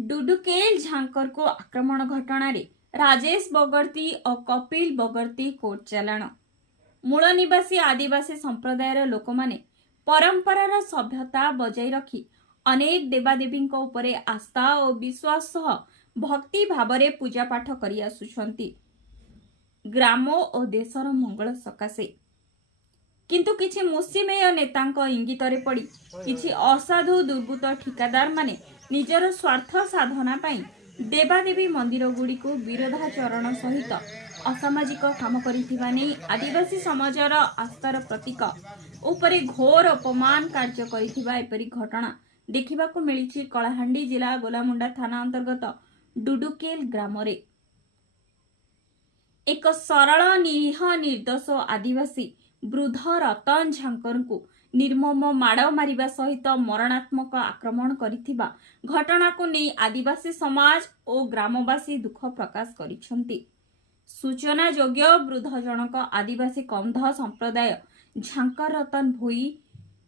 डुडुकेल झांकर को आक्रमण घटना रे राजेश बगर्ती और कपिल बगर्ती कोर्ट चालाण। मूल निवासी आदिवासी संप्रदायर लोक माने परंपरार सभ्यता बजाई रखी अनेक देवादेवी उपरे आस्था और विश्वास सह भक्ति भावरे पूजा पाठ करि आसुछंती ग्राम और देशर मंगल सकाशे। किंतु किछि मुसीमेय नेतांक इंगितरे पड़ी किछि असाधु दुर्बृत्त ठिकादार माने निजर स्वार्थ साधना पाई देवादेवी मंदिर गुड़ी को विरोधाचरण सहित असामाजिक काम करिथिबा नै आदिवासी समाजर आस्थार प्रतीक उपरे घोर अपमान कार्य करिथिबा एपरि घटना देखिबाकू मिलिछि कलाहांडी जिला गोलामुंडा थाना अंतर्गत डुडुकेल ग्राम रे। एक सरल निरीह निर्दोष आदिवासी वृद्ध रतन झांकर को निर्मम माड़ मारिबा सहित मरणात्मक आक्रमण करिथिबा घटना को नहीं आदिवासी समाज और ग्रामवासी दुख प्रकाश करिसंती। सूचना योग्य वृद्ध जनक आदिवासी कंध संप्रदाय झांकर रतन भोई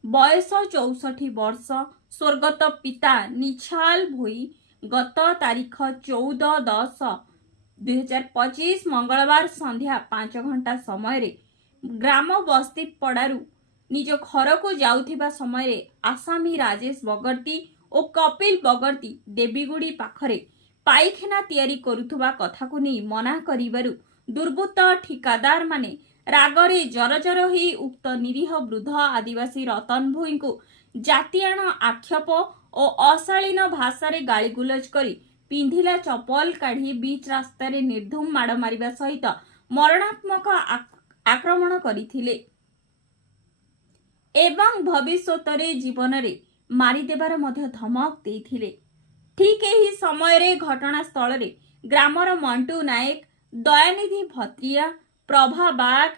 बयस 64 वर्ष स्वर्गत पिता निछाल भोई गत तारीख 14/10/2025 मंगलवार संध्या 5 घंटा समय ग्राम बस्ती पड़ारू निज घर को जाउथिबा समय आसामी राजेश बगर्ती और कपिल बगर्ती देवीगुड़ी पाखरे पाइखाना तैयारी करुथुबा कथा को नहीं मना करिबारु दुर्बृत्त ठिकादार माने रागरे जरजर ही उक्त निरीह वृद्ध आदिवासी रतन भोई को जातियाण आक्षेप और अशालीन भाषा रे गालीगुलज करी पिंधिला चपल काढ़ी बीच रास्ता रे निर्धूम माड़ मारिबा सहित मरणात्मक आक्रमण करिथिले एवं भविष्यत रे जीवन रे मारी देबार मध्य धमक देथिले। ठीक एही समय रे घटना स्थल रे ग्रामर मंटू नायक दयानिधि भत्रिया प्रभा बाग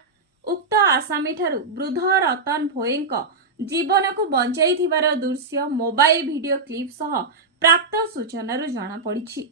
उक्त आसामी ठारू वृद्ध रतन भोईंक जीवन को बंचाई थिबार दृश्य मोबाइल वीडियो क्लिप सह प्राप्त सूचना जना पड़ी।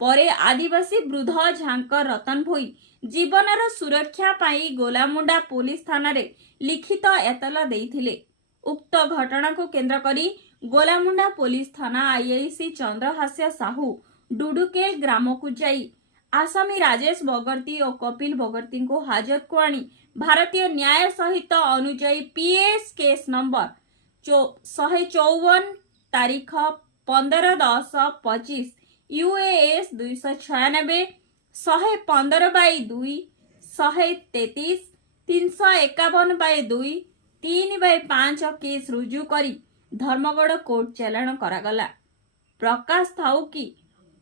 परे आदिवासी वृद्ध झांकर रतन भोई जीवनर सुरक्षा पाई गोलामुंडा पुलिस थाना रे लिखित एतला देइथिले। उक्त घटना को केंद्र करी गोलामुंडा पुलिस थाना आईआईसी चंद्रहास्य साहू डुडुकेल ग्राम को जाई आसामी राजेश बगर्ती और कपिल बगर्ती को हाजत को आनी भारतीय न्याय संहिता अनुଯାयी पीएस केस नंबर 154 तारीख 15/10/25 यूएएस 296 115/2 133 351/2 3/5 केस रुजु करी धर्मगढ़ कोर्ट चालाण करागला। प्रकाश थाउ कि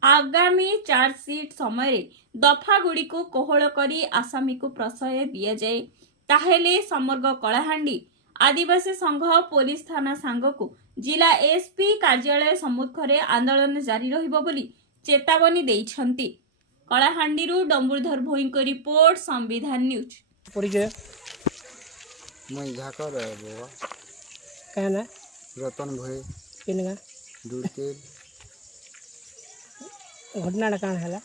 आगामी चार्जसीट समय दफा गुड़ी को कोहल करी आसामी को प्रशय दिया जाए ताहेले समग्र कलाहांडी आदिवासी संघ पुलिस थाना सांग को जिला एसपी कार्यालय सम्मुखरे आंदोलन जारी रहिबो बोली चेतावनी देइछंती। कलाहांडी रु डंबुरधर भोई को रिपोर्ट संविधान न्यूज। परिचय मैं झाकर बाबा कहना रतन भोई किनगा डुडुकेल घटनाटा काण हैला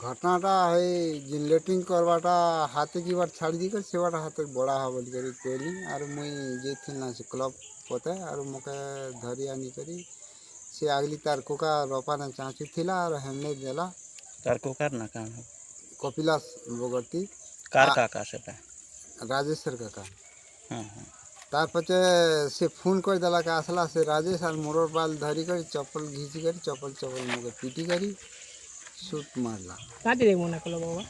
घटनाटा है जिन लेटिंग करवाटा हाथे की बार छाड़ दी कर सेवाटा हाथे बड़ा हा बोल करी कहली आर मुई जे थिल ना से क्लब पता आर मके धरी आनी करी से आगली तार कोका रोपा ना चाचू थिला और हमने देला तार कोकार ना कान हो कपिलास बगर्ती कार का सेटा राजेश्वर काका हां तार पचे से फोन कर देला का असला से राजेश और मोटर बाल धरी कर चप्पल घीची कर चप्पल मगे पीटी करी शूट मारला काटी दे मना कलो बाबा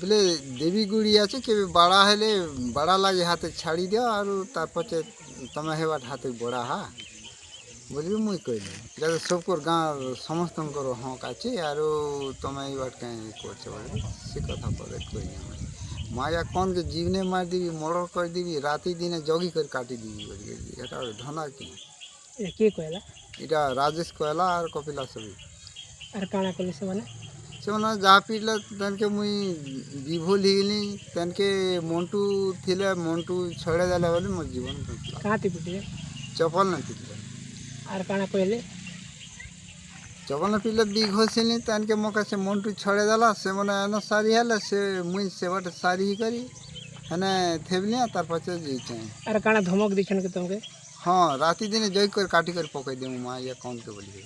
बोले देवी गुड़ी আছে के बड़ा हेले बड़ा लागे हाथे छाड़ी दिया और तार पचे तमे हेबाट हाथे बड़ा हा बोली मुई कहले जब सबको गांव समस्त करो हां काचे और तमे ई बात कहीं कोछ बोले से कथा पर कहले माया कौन के जीवने मार दीबी मर्डर कर दीबी राती दिन जगी कर काटी दीबी बोली एटा धना की ए के कहला इटा राजेश कहला और कपिला सभी आर काणा कले से माने जहाँ पीटल तन के मुई विभोल हिगली तन के मंटू थिले मंटू छड़े देला बोले मोर जीवन कहाँ ती पिटे चपल न पीटले आर काणा कहले चपल न पीटले बी घोसिली तन के मौका से मंटू छड़े देला से मने न सारी हले से मुई से बट सारी करी हने थेबलिया तार पचे जे चाहे आर काणा धमक दिखन के तुमके हाँ राती दिन जई कर काटी कर पकई देमु मां या कौन के बोली